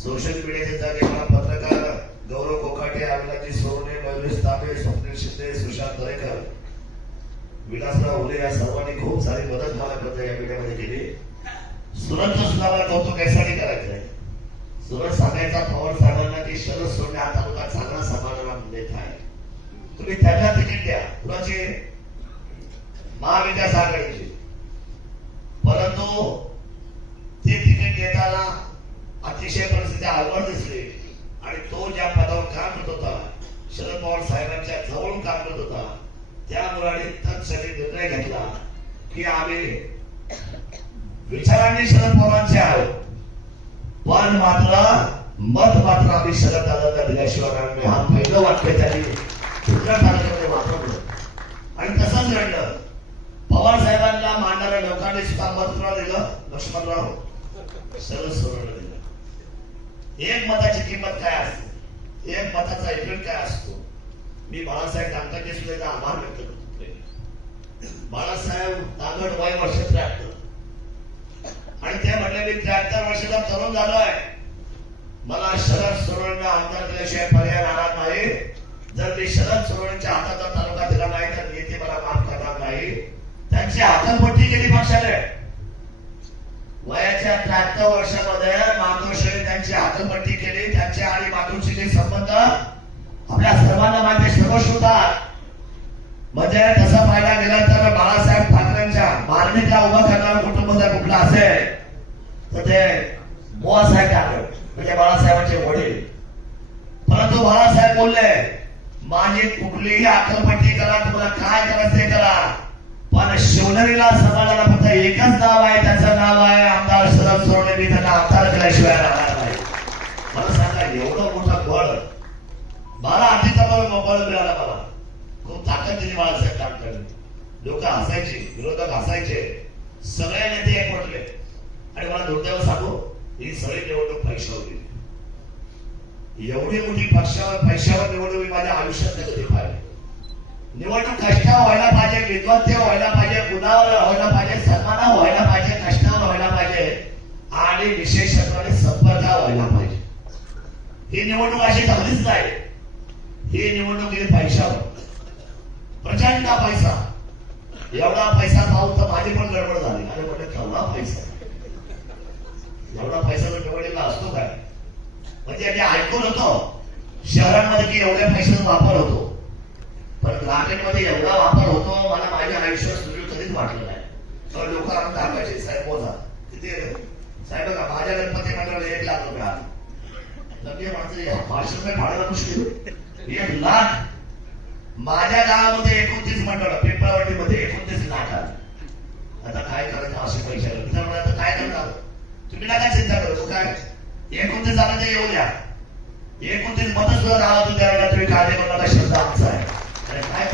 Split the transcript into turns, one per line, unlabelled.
Social मीडियाचे जागे मला पत्रकार गौरव कोकाटे अविनाजी सोने मयुरेश तांबे स्वप्नील शिंदे सुशांत दरेकर विलासराव उले या सर्वांनी खूप सारी मदत मला करता या मीडियामध्ये केली. सुरतचं सुद्धा मला कौतुक यासाठी करायचं आहे सुरत सांगायचा पवार साहेबांना की शरद सोडणे हा तालुका चांगला समाधान देत आहे. तुम्ही त्यांना तिकीट द्या. कुणाचे? महाविकास आघाडीचे. परंतु ते तिकीट देताना अतिशय परिस्थिती अवघड दिसली. आणि तो ज्या पदावर काम करत होता शरद पवार साहेबांच्या जवळून काम करत होता त्या मुलाने तत्सरी निर्णय घेतला की आम्ही विचारांनी शरद पवारांचे आहोत. पण मात्र मत मात्र आम्ही शरद दादांना दिल्याशिवाय राहणार हा पहिलं वाक्य त्यांनी दुसऱ्या तालुक्यामध्ये वापरलं आणि तसंच घडलं. पवार साहेबांना मांडणाऱ्या लोकांनी सुद्धा मत कुणाला दिलं? लक्ष्मणराव. शरद सोडलं एक मताची किंमत काय असते? एक मताचा इफेक्ट काय असतो? मी बाळासाहेब टांकाचे सुद्धा एकदा आभार व्यक्त करतो बाळासाहेब तागड वय वर्ष त्र्याहत्तर. आणि ते म्हटले मी त्र्याहत्तर वर्षाचा तरुण झालोय. मला शरद सोडवणं आमदार केल्याशिवाय पर्याय राहणार नाही. जर मी शरद सोरणच्या हाताचा तालुका दिला नाही तर नेते मला माफ करणार नाही. त्यांची हातलपट्टी केली पक्षाने. वयाच्या त्र्याहत्तर वर्षामध्ये त्यांची हातलपट्टी केली त्यांचे आणि मातोश्री जे संबंध आपल्या सर्वांना माहिती सर्वश्रुतात. म्हणजे तसं पाहायला गेलं तर बाळासाहेब ठाकरेंच्या मार्मिकला उभं करणार कुटुंब जर कुठलं असेल तर ते बुवासाहेब ठाकरे म्हणजे बाळासाहेबांचे वडील. परंतु बाळासाहेब बोलले माझी कुठलीही आकलपट्टी करा तुम्हाला काय करायचं करा. पण शिवनेरीला समाजाला फक्त एकच नाव आहे त्याचं नाव आहे आमदार शरद सोडणे मी त्यांना आमदार केल्याशिवाय राहणार नाही मला सांगा एवढं मोठं बळ. मला आधीचा बळ मोबाईल मिळाला मला. खूप ताकद दिली बाळासाहेब ठाकरे लोक हसायचे विरोधक हसायचे. सगळे नेते एक म्हटले. आणि मला दुर्दैव सांगू ही सगळी निवडणूक पैशावर गेली एवढी मोठी पक्षावर पैशावर निवडणूक मी माझ्या आयुष्यात कधी पाहिली. निवडणूक कष्ट व्हायला पाहिजे विद्वत्ते व्हायला पाहिजे गुणावर व्हायला पाहिजे सन्मानावर व्हायला पाहिजे. ही निवडणूक अशी झालीच नाही. ही निवडणूक ही पैशावर. प्रचंड पैसा. एवढा पैसा पाहून तर माझी पण गडबड झाली. अरे म्हटलं केवढा पैसा? एवढा पैसा तर निवडलेला असतो काय? म्हणजे मी ऐकून होतो शहरांमध्ये की एवढ्या पैशाचा वापर होतो. पण ग्रामीणमध्ये एवढा वापर होतो मला माझ्या आयुष्यात सुरू कधीच वाटलं नाही. लोक आपण दाखवायचे. साहेब बोला. किती साहेब बघा माझ्या गणपती मंडळ एक लाख रुपये आले. तर मी भाडं मुश्किल एक लाख. माझ्या गावामध्ये एकोणतीस मंडळ पिंपळवाडीमध्ये एकोणतीस लाख आले. आता काय करायचं असे पैसे आले. तुझ्या म्हणा आता काय करणार तुम्ही नका चिंता करू काय? एकोणतीस ते येऊ द्या. एकोणतीस मत सुद्धा गावातून द्यायला तुम्ही कार्यक्रमाला शब्द आमचा आहे. आणि काय